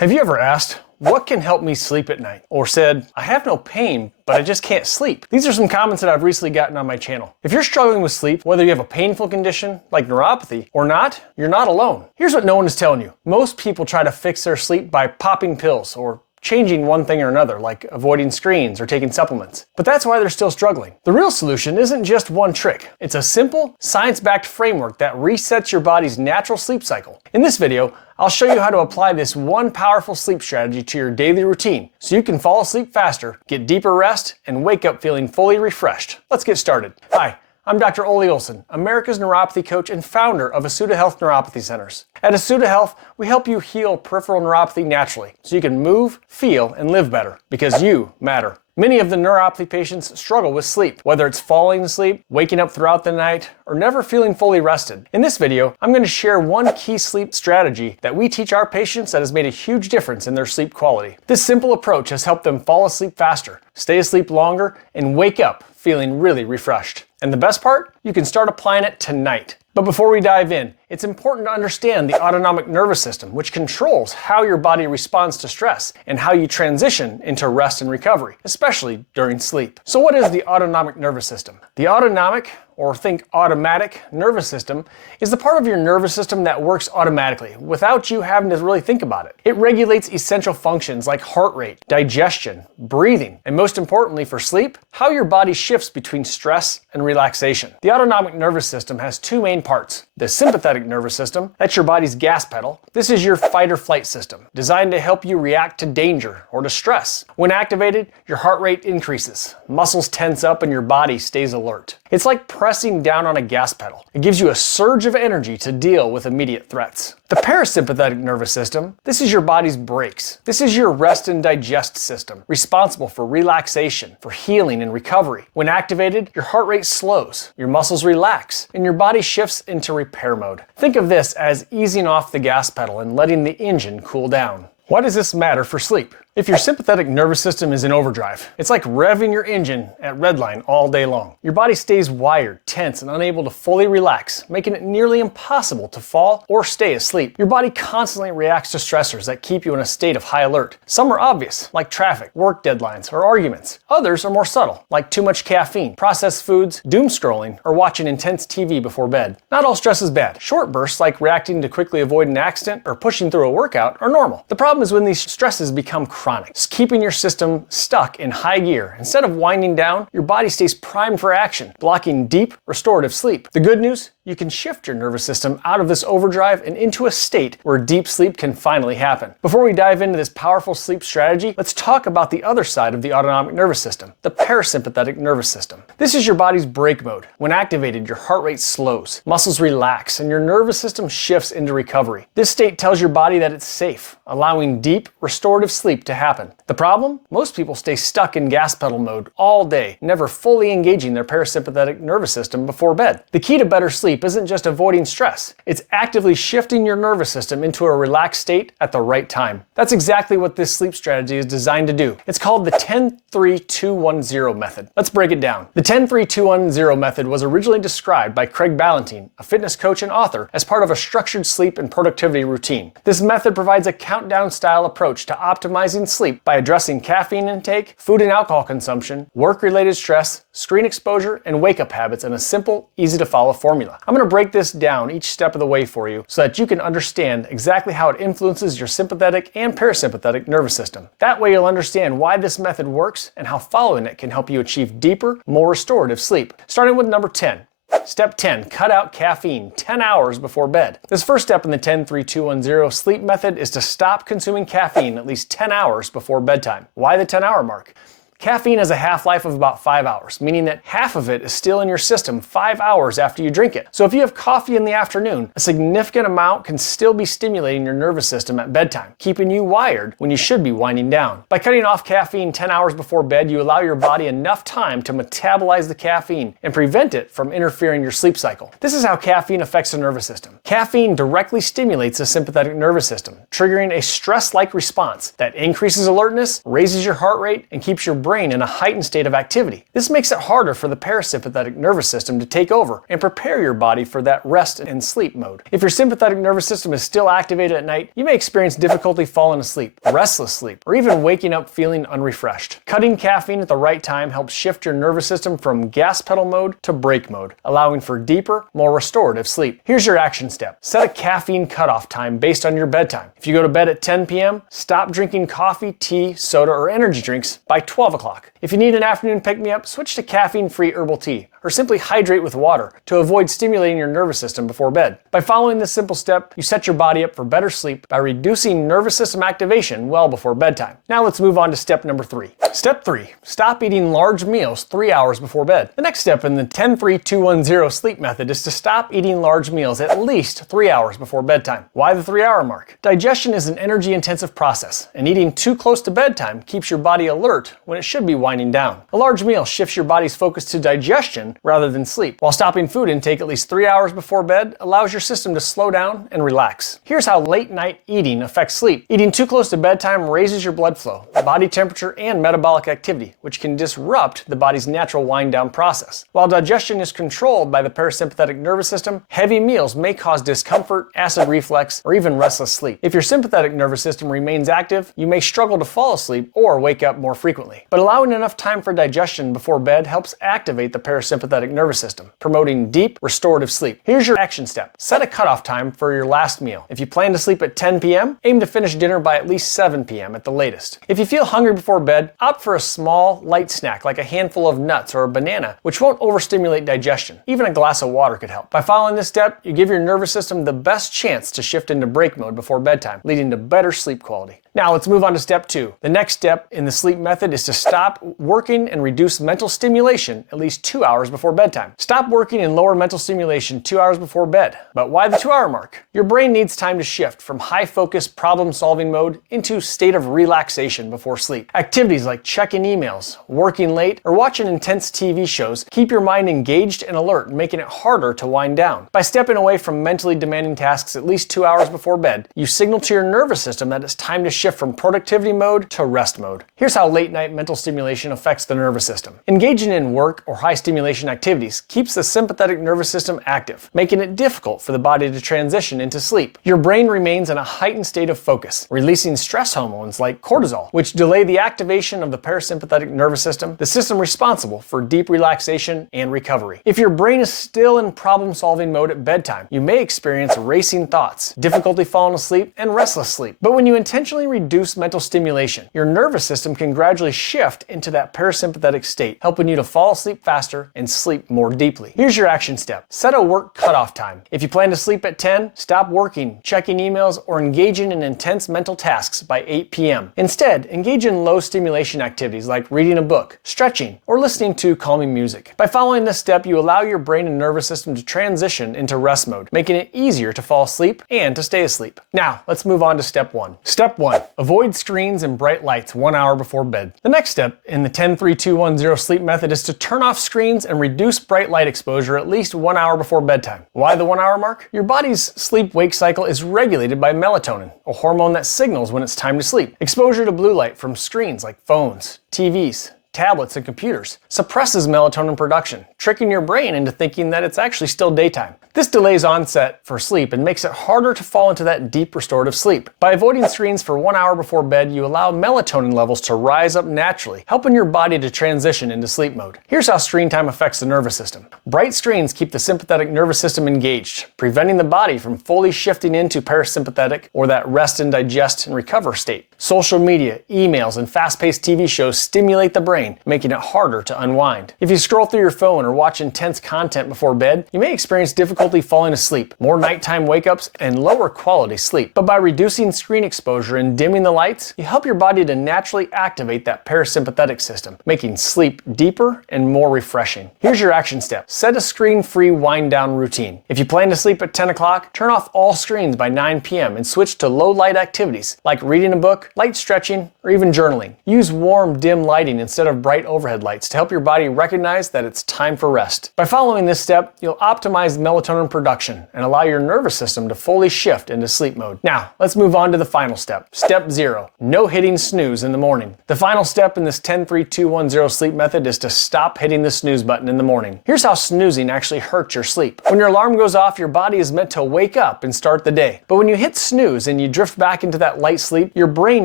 Have you ever asked, what can help me sleep at night? Or said, I have no pain, but I just can't sleep. These are some comments that I've recently gotten on my channel. If you're struggling with sleep, whether you have a painful condition like neuropathy or not, you're not alone. Here's what no one is telling you. Most people try to fix their sleep by popping pills or changing one thing or another, like avoiding screens or taking supplements. But that's why they're still struggling. The real solution isn't just one trick. It's a simple, science-backed framework that resets your body's natural sleep cycle. In this video, I'll show you how to apply this one powerful sleep strategy to your daily routine so you can fall asleep faster, get deeper rest, and wake up feeling fully refreshed. Let's get started. Hi, I'm Dr. Ole Olson, America's neuropathy coach and founder of Asuta Health Neuropathy Centers. At Asuta Health, we help you heal peripheral neuropathy naturally so you can move, feel, and live better because you matter. Many of the neuropathy patients struggle with sleep, whether it's falling asleep, waking up throughout the night, or never feeling fully rested. In this video, I'm going to share one key sleep strategy that we teach our patients that has made a huge difference in their sleep quality. This simple approach has helped them fall asleep faster, stay asleep longer, and wake up feeling really refreshed. And the best part? You can start applying it tonight. But before we dive in, it's important to understand the autonomic nervous system, which controls how your body responds to stress and how you transition into rest and recovery, especially during sleep. So what is the autonomic nervous system? The autonomic, or think automatic, nervous system is the part of your nervous system that works automatically without you having to really think about it. It regulates essential functions like heart rate, digestion, breathing, and most importantly for sleep, how your body shifts between stress and relaxation. The autonomic nervous system has two main parts. The sympathetic nervous system, that's your body's gas pedal. This is your fight or flight system, designed to help you react to danger or to stress. When activated, your heart rate increases, muscles tense up, and your body stays alert. It's like pressing down on a gas pedal. It gives you a surge of energy to deal with immediate threats. The parasympathetic nervous system, this is your body's brakes. This is your rest and digest system, responsible for relaxation, for healing and recovery. When activated, your heart rate slows, your muscles relax, and your body shifts into repair mode. Think of this as easing off the gas pedal and letting the engine cool down. Why does this matter for sleep? If your sympathetic nervous system is in overdrive, it's like revving your engine at redline all day long. Your body stays wired, tense, and unable to fully relax, making it nearly impossible to fall or stay asleep. Your body constantly reacts to stressors that keep you in a state of high alert. Some are obvious, like traffic, work deadlines, or arguments. Others are more subtle, like too much caffeine, processed foods, doom scrolling, or watching intense TV before bed. Not all stress is bad. Short bursts, like reacting to quickly avoid an accident or pushing through a workout, are normal. The problem is when these stresses become chronic. It's keeping your system stuck in high gear. Instead of winding down, your body stays primed for action, blocking deep, restorative sleep. The good news? You can shift your nervous system out of this overdrive and into a state where deep sleep can finally happen. Before we dive into this powerful sleep strategy, let's talk about the other side of the autonomic nervous system, the parasympathetic nervous system. This is your body's brake mode. When activated, your heart rate slows, muscles relax, and your nervous system shifts into recovery. This state tells your body that it's safe, allowing deep, restorative sleep to happen. The problem? Most people stay stuck in gas pedal mode all day, never fully engaging their parasympathetic nervous system before bed. The key to better sleep isn't just avoiding stress. It's actively shifting your nervous system into a relaxed state at the right time. That's exactly what this sleep strategy is designed to do. It's called the 10-3-2-1-0 method. Let's break it down. The 10-3-2-1-0 method was originally described by Craig Ballantyne, a fitness coach and author, as part of a structured sleep and productivity routine. This method provides a countdown-style approach to optimizing sleep by addressing caffeine intake, food and alcohol consumption, work-related stress, screen exposure, and wake-up habits in a simple, easy-to-follow formula. I'm going to break this down each step of the way for you so that you can understand exactly how it influences your sympathetic and parasympathetic nervous system. That way you'll understand why this method works and how following it can help you achieve deeper, more restorative sleep. Starting with number 10. Step 10, cut out caffeine 10 hours before bed. This first step in the 10-3-2-1-0 sleep method is to stop consuming caffeine at least 10 hours before bedtime. Why the 10-hour mark? Caffeine has a half-life of about 5 hours, meaning that half of it is still in your system 5 hours after you drink it. So if you have coffee in the afternoon, a significant amount can still be stimulating your nervous system at bedtime, keeping you wired when you should be winding down. By cutting off caffeine 10 hours before bed, you allow your body enough time to metabolize the caffeine and prevent it from interfering your sleep cycle. This is how caffeine affects the nervous system. Caffeine directly stimulates the sympathetic nervous system, triggering a stress-like response that increases alertness, raises your heart rate, and keeps your brain brain in a heightened state of activity. This makes it harder for the parasympathetic nervous system to take over and prepare your body for that rest and sleep mode. If your sympathetic nervous system is still activated at night, you may experience difficulty falling asleep, restless sleep, or even waking up feeling unrefreshed. Cutting caffeine at the right time helps shift your nervous system from gas pedal mode to brake mode, allowing for deeper, more restorative sleep. Here's your action step. Set a caffeine cutoff time based on your bedtime. If you go to bed at 10 p.m., stop drinking coffee, tea, soda, or energy drinks by 12 o'clock. If you need an afternoon pick-me-up, switch to caffeine-free herbal tea, or simply hydrate with water to avoid stimulating your nervous system before bed. By following this simple step, you set your body up for better sleep by reducing nervous system activation well before bedtime. Now let's move on to step number 3. Step 3. Stop eating large meals 3 hours before bed. The next step in the 10-3-2-1-0 sleep method is to stop eating large meals at least 3 hours before bedtime. Why the 3-hour mark? Digestion is an energy-intensive process, and eating too close to bedtime keeps your body alert when it should be winding down. A large meal shifts your body's focus to digestion rather than sleep, while stopping food intake at least 3 hours before bed allows your system to slow down and relax. Here's how late night eating affects sleep. Eating too close to bedtime raises your blood flow, body temperature, and metabolic activity, which can disrupt the body's natural wind down process. While digestion is controlled by the parasympathetic nervous system, heavy meals may cause discomfort, acid reflux, or even restless sleep. If your sympathetic nervous system remains active, you may struggle to fall asleep or wake up more frequently. But allowing enough time for digestion before bed helps activate the parasympathetic nervous system, promoting deep, restorative sleep. Here's your action step. Set a cutoff time for your last meal. If you plan to sleep at 10 p.m., aim to finish dinner by at least 7 p.m. at the latest. If you feel hungry before bed, opt for a small, light snack like a handful of nuts or a banana, which won't overstimulate digestion. Even a glass of water could help. By following this step, you give your nervous system the best chance to shift into brake mode before bedtime, leading to better sleep quality. Now let's move on to step 2. The next step in the sleep method is to stop working and reduce mental stimulation at least 2 hours before bedtime. Stop working and lower mental stimulation 2 hours before bed. But why the 2-hour mark? Your brain needs time to shift from high-focus problem-solving mode into state of relaxation before sleep. Activities like checking emails, working late, or watching intense TV shows keep your mind engaged and alert, making it harder to wind down. By stepping away from mentally demanding tasks at least 2 hours before bed, you signal to your nervous system that it's time to shift from productivity mode to rest mode. Here's how late night mental stimulation affects the nervous system. Engaging in work or high stimulation activities keeps the sympathetic nervous system active, making it difficult for the body to transition into sleep. Your brain remains in a heightened state of focus, releasing stress hormones like cortisol, which delay the activation of the parasympathetic nervous system, the system responsible for deep relaxation and recovery. If your brain is still in problem-solving mode at bedtime, you may experience racing thoughts, difficulty falling asleep, and restless sleep. But when you intentionally reduce mental stimulation, your nervous system can gradually shift into that parasympathetic state, helping you to fall asleep faster and sleep more deeply. Here's your action step. Set a work cutoff time. If you plan to sleep at 10, stop working, checking emails, or engaging in intense mental tasks by 8 p.m. Instead, engage in low stimulation activities like reading a book, stretching, or listening to calming music. By following this step, you allow your brain and nervous system to transition into rest mode, making it easier to fall asleep and to stay asleep. Now, let's move on to step 1. Step 1. Avoid screens and bright lights 1 hour before bed. The next step in the 10-3-2-1-0 sleep method is to turn off screens and reduce bright light exposure at least 1 hour before bedtime. Why the 1 hour mark? Your body's sleep-wake cycle is regulated by melatonin, a hormone that signals when it's time to sleep. Exposure to blue light from screens like phones, TVs, tablets, and computers suppresses melatonin production, tricking your brain into thinking that it's actually still daytime. This delays onset for sleep and makes it harder to fall into that deep restorative sleep. By avoiding screens for 1 hour before bed, you allow melatonin levels to rise up naturally, helping your body to transition into sleep mode. Here's how screen time affects the nervous system. Bright screens keep the sympathetic nervous system engaged, preventing the body from fully shifting into parasympathetic or that rest and digest and recover state. Social media, emails, and fast-paced TV shows stimulate the brain, making it harder to unwind. If you scroll through your phone or watch intense content before bed, you may experience difficulty falling asleep, more nighttime wake-ups, and lower quality sleep. But by reducing screen exposure and dimming the lights, you help your body to naturally activate that parasympathetic system, making sleep deeper and more refreshing. Here's your action step. Set a screen-free wind-down routine. If you plan to sleep at 10 o'clock, turn off all screens by 9 p.m. and switch to low-light activities like reading a book, light stretching, or even journaling. Use warm, dim lighting instead of bright overhead lights to help your body recognize that it's time for rest. By following this step, you'll optimize melatonin melatonin production and allow your nervous system to fully shift into sleep mode. Now, let's move on to the final step. Step 0. No hitting snooze in the morning. The final step in this 10-3-2-1-0 sleep method is to stop hitting the snooze button in the morning. Here's how snoozing actually hurts your sleep. When your alarm goes off, your body is meant to wake up and start the day. But when you hit snooze and you drift back into that light sleep, your brain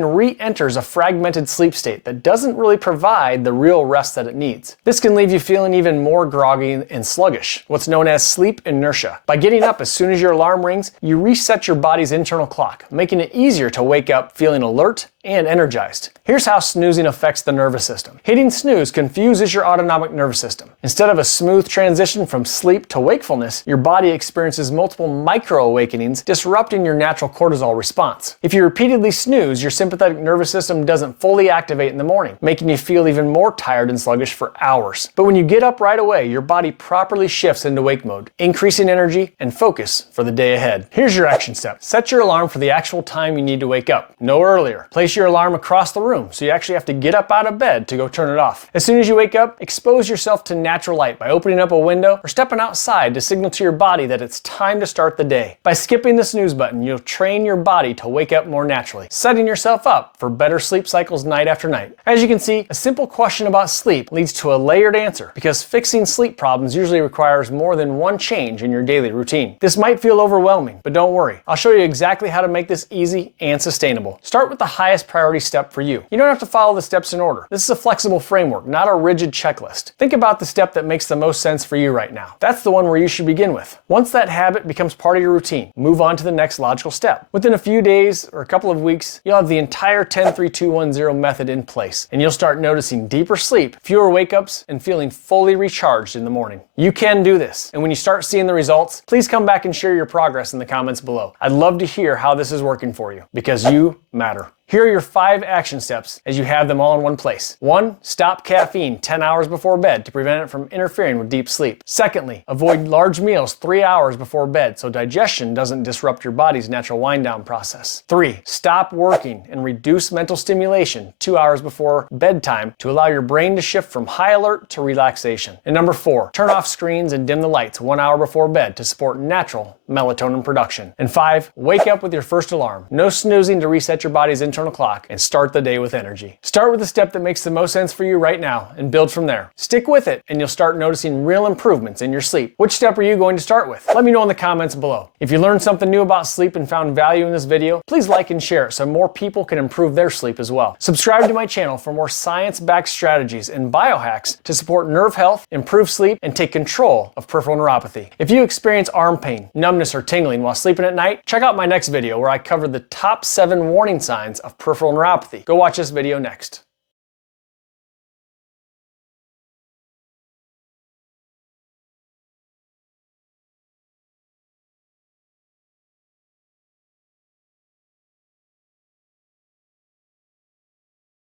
re-enters a fragmented sleep state that doesn't really provide the real rest that it needs. This can leave you feeling even more groggy and sluggish, what's known as sleep inertia. By getting up as soon as your alarm rings, you reset your body's internal clock, making it easier to wake up feeling alert and energized. Here's how snoozing affects the nervous system. Hitting snooze confuses your autonomic nervous system. Instead of a smooth transition from sleep to wakefulness, your body experiences multiple micro-awakenings, disrupting your natural cortisol response. If you repeatedly snooze, your sympathetic nervous system doesn't fully activate in the morning, making you feel even more tired and sluggish for hours. But when you get up right away, your body properly shifts into wake mode, increasing energy and focus for the day ahead. Here's your action step. Set your alarm for the actual time you need to wake up, no earlier. Place your alarm across the room, so you actually have to get up out of bed to go turn it off. As soon as you wake up, expose yourself to natural light by opening up a window or stepping outside to signal to your body that it's time to start the day. By skipping the snooze button, you'll train your body to wake up more naturally, setting yourself up for better sleep cycles night after night. As you can see, a simple question about sleep leads to a layered answer, because fixing sleep problems usually requires more than one change in your daily routine. This might feel overwhelming, but don't worry. I'll show you exactly how to make this easy and sustainable. Start with the highest priority step for you. You don't have to follow the steps in order. This is a flexible framework, not a rigid checklist. Think about the step that makes the most sense for you right now. That's the one where you should begin with. Once that habit becomes part of your routine, move on to the next logical step. Within a few days or a couple of weeks, you'll have the entire 10-3-2-1-0 method in place, and you'll start noticing deeper sleep, fewer wake-ups, and feeling fully recharged in the morning. You can do this, and when you start seeing the results, please come back and share your progress in the comments below. I'd love to hear how this is working for you, because you matter. Here are your 5 action steps as you have them all in one place. 1. Stop caffeine 10 hours before bed to prevent it from interfering with deep sleep. Secondly, avoid large meals 3 hours before bed so digestion doesn't disrupt your body's natural wind-down process. 3. Stop working and reduce mental stimulation 2 hours before bedtime to allow your brain to shift from high alert to relaxation. And number 4, turn off screens and dim the lights 1 hour before bed to support natural melatonin production. And 5, wake up with your first alarm. No snoozing to reset your body's internal clock and start the day with energy. Start with the step that makes the most sense for you right now and build from there. Stick with it and you'll start noticing real improvements in your sleep. Which step are you going to start with? Let me know in the comments below. If you learned something new about sleep and found value in this video, please like and share it so more people can improve their sleep as well. Subscribe to my channel for more science-backed strategies and biohacks to support nerve health, improve sleep, and take control of peripheral neuropathy. If you experience arm pain, numbness, or tingling while sleeping at night, check out my next video where I cover the top 7 warning signs of peripheral neuropathy. Go watch this video next.